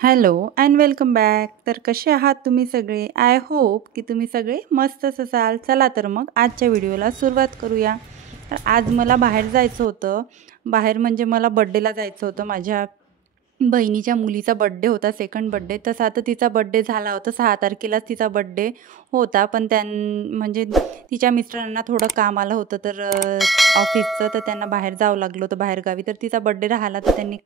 Hello and welcome back. तर कसे आहात तुम्ही सगळे? आय होप की तुम्ही सगळे मस्तच असाल. चला तर मग आजच्या व्हिडिओला सुरुवात करूया. तर आज मला बाहेर जायचं होतं. बाहेर म्हणजे मला बड्डेला जायचं होतं. माझ्या बहिणीच्या मुलीचा बड्डे होता, सेकंड बड्डे. तसा तर तिचा बड्डे झाला होता, 6 तारखेलाच तिचा बड्डे होता. पण म्हणजे तिच्या मिस्टरांना थोडं काम आलं होतं तर ऑफिसचं, तर त्यांना बाहेर जावं लागलं होतं बाहेरगावी. तर तिचा बड्डे राहिला तर त्यांनी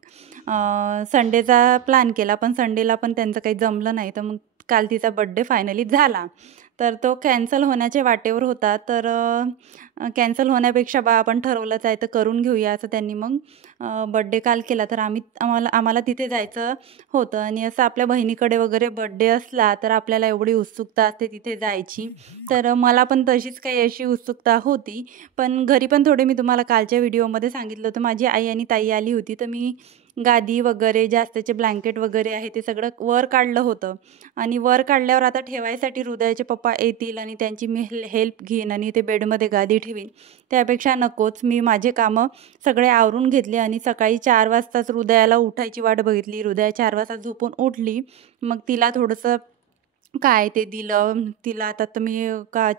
संडेचा प्लॅन केला, पण संडेला पण त्यांचं काही जमलं नाही. तर मग काल तिचा बड्डे फायनली झाला. तर तो कॅन्सल होण्याच्या वाटेवर होता. तर कॅन्सल होण्यापेक्षा आपण ठरवलंच आहे तर करून घेऊया, असं त्यांनी मग बड्डे काल केला. तर आम्हाला तिथे जायचं होतं आणि असं आपल्या बहिणीकडे वगैरे बड्डे असला तर आपल्याला एवढी उत्सुकता असते तिथे जायची. तर मला पण तशीच काही अशी उत्सुकता होती. पण घरी पण थोडे मी तुम्हाला कालच्या व्हिडिओमध्ये सांगितलं होतं, माझी आई आणि ताई आली होती. तर मी गादी वगैरे, जास्तचे ब्लँकेट वगैरे आहे ते सगळं वर काढलं होतं. आणि वर काढल्यावर आता ठेवायसाठी हृदयाचे पप्पा येतील आणि त्यांची मी हेल्प घेईन आणि ते बेडमध्ये गादी ठेवीन. त्यापेक्षा नकोच. मी माझे कामं सगळे आवरून घेतले आणि सकाळी 4 वाजताच हृदयाला उठायची वाट बघितली. हृदया 4 वाजता झोपून उठली. मग तिला थोडंसं काय ते दिलं. तिला आता तर मी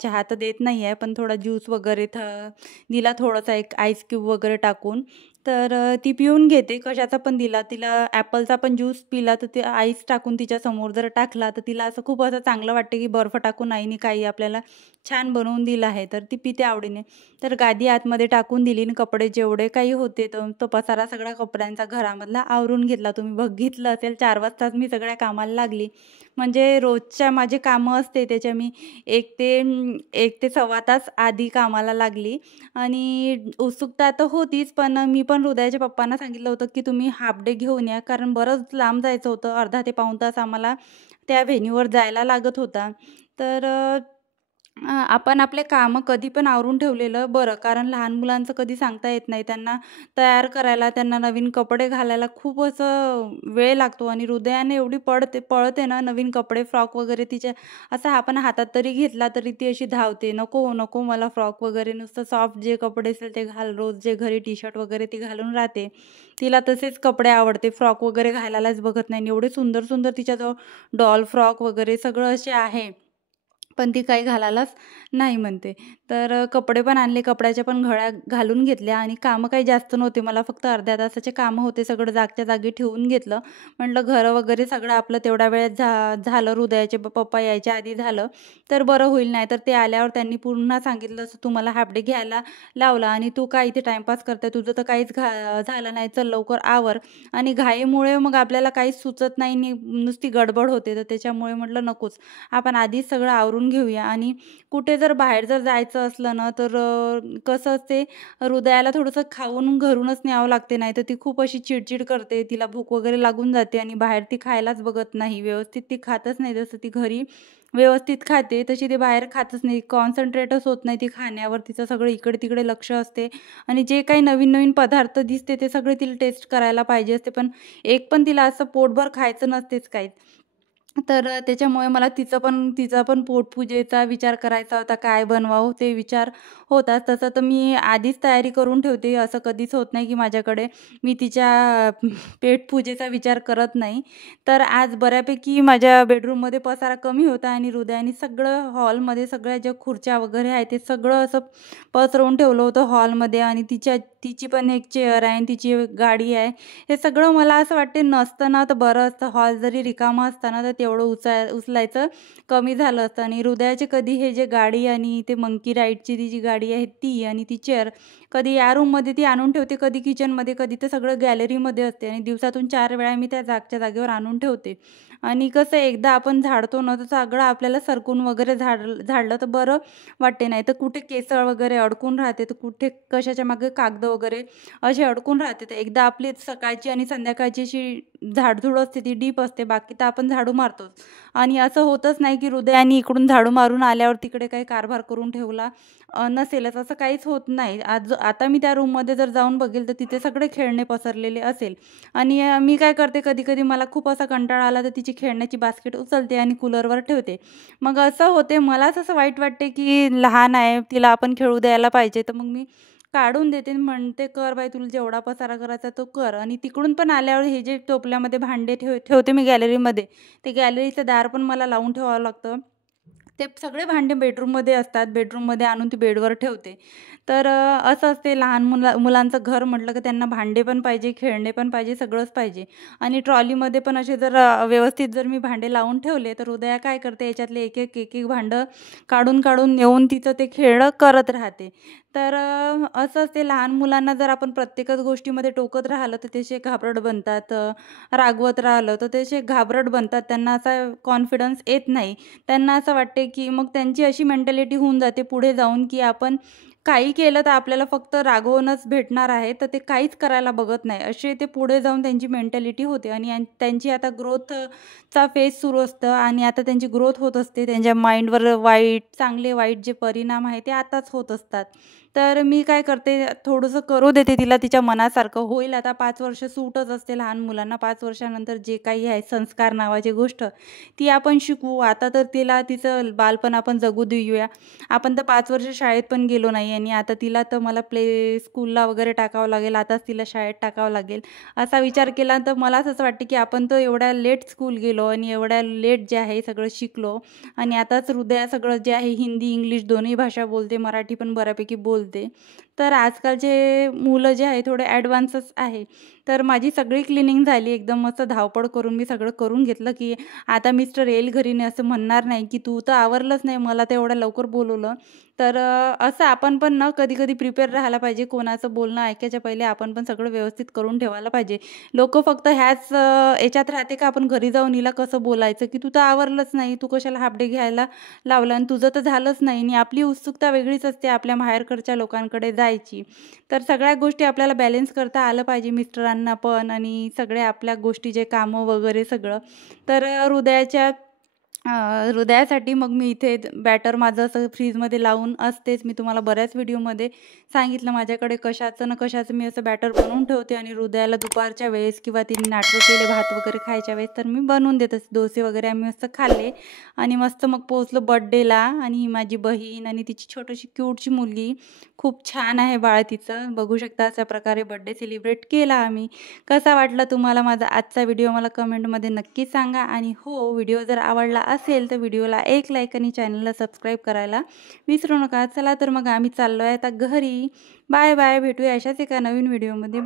चहा तर देत नाही आहे, पण थोडा ज्यूस वगैरे दिला, थोडासा एक आईस क्यूब वगैरे टाकून. तर ती पिऊन घेते. कशाचा पण दिला. तिला ॲपलचा पण ज्यूस पिला तर ते आईस टाकून तिच्यासमोर जर टाकला तर तिला असं खूप असं चांगलं वाटतं, की बर्फ टाकून आईने काही आपल्याला छान बनवून दिलं आहे. तर ती पिते आवडीने. तर गादी आतमध्ये टाकून दिली आणि कपडे जेवढे काही होते तो पसारा सगळा कपड्यांचा घरामधला आवरून घेतला. तुम्ही बघितलं असेल 4 वाजताच मी सगळ्या कामाला लागली. म्हणजे रोजच्या माझे कामं असते त्याच्या मी 1 ते सव्वा तास आधी कामाला लागली. आणि उत्सुकता तर होतीच, पण मी पण हृदयाच्या पप्पांना सांगितलं होतं, की तुम्ही हाल्फ डे घेऊन या, कारण बरंच लांब जायचं होतं. अर्धा ते पाऊण तास आम्हाला त्या व्हेन्यूवर जायला लागत होता. तर आपण आपले कामं कधी पण आवरून ठेवलेलं बरं, कारण लहान मुलांचं कधी सांगता येत नाही. त्यांना तयार करायला, त्यांना नवीन कपडे घालायला खूप असं वेळ लागतो आणि हृदयाने एवढी पळते ना, नवीन कपडे, फ्रॉक वगैरे तिच्या असं आपण हातात तरी घेतला तरी ती अशी धावते, "नको, नको मला फ्रॉक वगैरे, नुसतं सॉफ्ट जे कपडे असेल ते घाल, रोज जे घरी टी-शर्ट वगैरे ती घालून राहते." तिला तसेच कपडे आवडते, फ्रॉक वगैरे घालायलाच बघत नाही. एवढे सुंदर सुंदर तिच्याजवळ डॉल फ्रॉक वगैरे सगळं असे आहे. पण ती काही घालायलाच नाही म्हणते. तर कपडे पण आणले, कपड्याच्या पण घड्या घालून घेतल्या आणि कामं काही जास्त नव्हते. मला फक्त अर्ध्या तासाचे कामं होते. सगळं जागच्या जागी ठेवून घेतलं. म्हटलं घरं वगैरे सगळं आपलं तेवढ्या वेळात झालं. हृदयाचे पप्पा यायच्या आधी झालं, तर बरं होईल. नाही तर ते आल्यावर त्यांनी पुन्हा सांगितलं, असं "तू मला हाल्फ डे घ्यायला लावला आणि तू काय इथे टाईमपास करते? तुझं तर काहीच झालं नाही. चल लवकर आवर." आणि घाईमुळे मग आपल्याला काहीच सुचत नाही आणि नुसती गडबड होते. तर त्याच्यामुळे म्हटलं नकोच. आपण आधीच सगळं आवरून घेऊया. आणि कुठे जर बाहेर जर जायचं असलं ना, तर कसं असते, हृदयाला थोडंसं खाऊन घरूनच न्यावं लागते. नाही तर ती खूप अशी चिडचिड करते. तिला भूक वगैरे लागून जाते आणि बाहेर ती खायलाच बघत नाही. व्यवस्थित ती खातच नाही. जसं ती घरी व्यवस्थित खाते तशी ती बाहेर खातच नाही. कॉन्सन्ट्रेटच होत नाही ती खाण्यावर. तिचं सगळं इकडे-तिकडे लक्ष असते आणि जे काही नवीन-नवीन पदार्थ दिसते ते सगळे तिला टेस्ट करायला पाहिजे असते. पण एक पण तिला असं पोटभर खायचं नसतेच काही. तर त्याच्यामुळे मला तिचा पण पोटपूजेचा विचार करायचा होता. काय बनवावं ते विचार होता. तसं तर मी आधीच तयारी करून ठेवते. असं कधीच होत नाही की माझ्याकडे मी तिच्या पेटपूजेचा विचार करत नाही. तर आज बऱ्यापैकी माझ्या बेडरूममध्ये पसारा कमी होता आणि हृदयाने सगळं हॉलमध्ये सगळ्या ज्या खुर्च्या वगैरे आहेत ते सगळं असं पसरवून ठेवलं होतं हॉलमध्ये. आणि तिची पण एक चेअर आहे आणि तिची एक गाडी आहे. हे सगळं मला असं वाटते नसतं ना तर बरं असतं. हॉल जरी रिकामा असता ना तर तेवढं उचलायचं कमी झालं असतं. आणि हृदयाचे कधी हे जे गाडी आणि ते मंकी राईडची ती जी गाडी आहे ती आणि ती चेअर कधी या रूममध्ये ती आणून ठेवते, कधी किचनमध्ये, कधी तर सगळं गॅलरीमध्ये असते. आणि दिवसातून 4 वेळा मी त्या जागच्या जागेवर आणून ठेवते. आणि कसं एकदा आपण झाडतो ना तर सगळं आपल्याला सरकून वगैरे झाडलं तर बरं वाटते. नाही तर कुठे केसळ वगैरे अडकून राहते, तर कुठे कशाच्या मागे कागद वगैरे असे अडकून राहते. तर एकदा आपली सकाळची आणि संध्याकाळची अशी झाडझूड असते ती डीप असते, बाकी तर आपण झाडू मारतोच. आणि असं होतच नाही की हृदयाने इकडून झाडू मारून आल्यावर तिकडे काही कारभार करून ठेवला नसेलच, असं काहीच होत नाही. आता मी त्या रूममध्ये जर जाऊन बघेल तर तिथे सगळे खेळणे पसरलेले असेल. आणि मी काय करते, कधी कधी मला खूप असा कंटाळा आला तर तिची खेळण्याची बास्केट उचलते आणि कूलरवर ठेवते. मग असं होते, मलाच असं वाईट वाटते की लहान आहे, तिला आपण खेळू द्यायला पाहिजे. तर मग मी काढून देते, म्हणते कर बाई तुला जेवढा पसारा करायचा तो कर. आणि तिकडून पण आल्यावर हे जे टोपल्यामध्ये भांडे ठेवते मी गॅलरीमध्ये, ते गॅलरीचं दार पण मला लावून ठेवावं लागतं. ते सगळे भांडे बेडरूममध्ये असतात, बेडरूममध्ये आणून ती बेडवर ठेवते. तर असं असते लहान मुलांचं घर म्हटलं की त्यांना भांडे पण पाहिजे, खेळणे पण पाहिजे, सगळंच पाहिजे. आणि ट्रॉलीमध्ये पण असे जर व्यवस्थित जर मी भांडे लावून ठेवले तर उदया काय करते, याच्यातले एक एक एक एक भांडं काढून काढून नेऊन तिचं ते खेळणं करत राहते. तर असंच ते लहान मुलांना जर आपण प्रत्येकच गोष्टीमध्ये टोकत राहिलं तर ते घाबरट बनतात, रागवत राहिलं तर ते घाबरट बनतात, त्यांना असा कॉन्फिडन्स येत नाही. त्यांना असं वाटते की मग त्यांची अशी मेंटॅलिटी होऊन जाते पुढे जाऊन की आपण काही केलं तर आपल्याला फक्त रागवूनच भेटणार आहे, तर ते काहीच करायला बघत नाही, असे ते पुढे जाऊन त्यांची मेंटॅलिटी होते. आणि त्यांची आता ग्रोथचा फेज सुरू असतं आणि आता त्यांची ग्रोथ होत असते. त्यांच्या माइंडवर चांगले वाईट जे परिणाम आहे ते आताच होत असतात. तर मी काय करते, थोडंसं करू देते तिला तिच्या मनासारखं. होईल आता 5 वर्ष सूटच असते लहान मुलांना. 5 वर्षानंतर जे काही आहे संस्कार नावाची गोष्ट ती आपण शिकवू. आता तर तिला तिचं बालपण आपण जगू देऊया. आपण तर 5 वर्ष शाळेत पण गेलो नाही आणि आता तिला तर मला प्ले स्कूलला वगैरे टाकावं लागेल, आताच तिला शाळेत टाकावं लागेल असा विचार केला. तर मलाच असं वाटतं की आपण तर एवढ्या लेट स्कूल गेलो आणि एवढ्या लेट जे आहे सगळं शिकलो आणि आताच हृदया सगळं जे आहे हिंदी इंग्लिश दोन्ही भाषा बोलते, मराठी पण बऱ्यापैकी बोलते. तर आजकालचे मुलं जे आहे थोडे ॲडव्हान्सच आहे. तर माझी सगळी क्लिनिंग झाली, एकदम मस्त धावपळ करून मी सगळं करून घेतलं की आता मिस्टर येईल घरी नाही असं म्हणणार नाही की तू तर आवरलंच नाही, मला तर एवढ्या लवकर बोलवलं. तर असं आपण पण कधी कधी प्रिपेअर राहायला पाहिजे. कोणाचं बोलणं ऐकायच्या पहिले आपण पण सगळं व्यवस्थित करून ठेवायला पाहिजे. लोक फक्त ह्याच याच्यात राहते का आपण घरी जाऊन हिला कसं बोलायचं की तू तर आवरलंच नाही, तू कशाला हाफ डे घ्यायला लावला आणि तुझं तर झालंच नाही. आणि आपली उत्सुकता वेगळीच असते आपल्या माहेरकडच्या लोकांकडे जायची. तर सगळ्या गोष्टी आपल्याला बॅलन्स करता आलं पाहिजे, मिस्टरांना पण आणि सगळ्या आपल्या गोष्टी जे कामं वगैरे सगळं. तर हृदयासाठी मग मी इथे बॅटर माझं असं फ्रीजमध्ये लावून असतेच. मी तुम्हाला बऱ्याच व्हिडिओमध्ये सांगितलं माझ्याकडे कशाचं ना कशाचं मी असं बॅटर बनवून ठेवते. आणि हृदयाला दुपारच्या वेळेस किंवा तिने नाटकं केले भात वगैरे खायच्या वेळेस तर मी बनवून देत असते. डोसे वगैरे आम्ही मस्त खाल्ले आणि मस्त मग पोचलो बड्डेला. आणि ही माझी बहीण आणि तिची छोटीशी क्यूटची मुलगी, खूप छान आहे बाळ तिचं, बघू शकता. अशा प्रकारे बड्डे सेलिब्रेट केला आम्ही. कसा वाटला तुम्हाला माझा आजचा व्हिडिओ मला कमेंटमध्ये नक्की सांगा. आणि हो, व्हिडिओ जर आवडला असेल तर व्हिडिओला एक लाईक आणि चॅनलला सबस्क्राईब करायला विसरू नका. चला तर मग आम्ही चाललो आहे आता घरी. बाय बाय, भेटूया अशाच एका नवीन व्हिडिओमध्ये.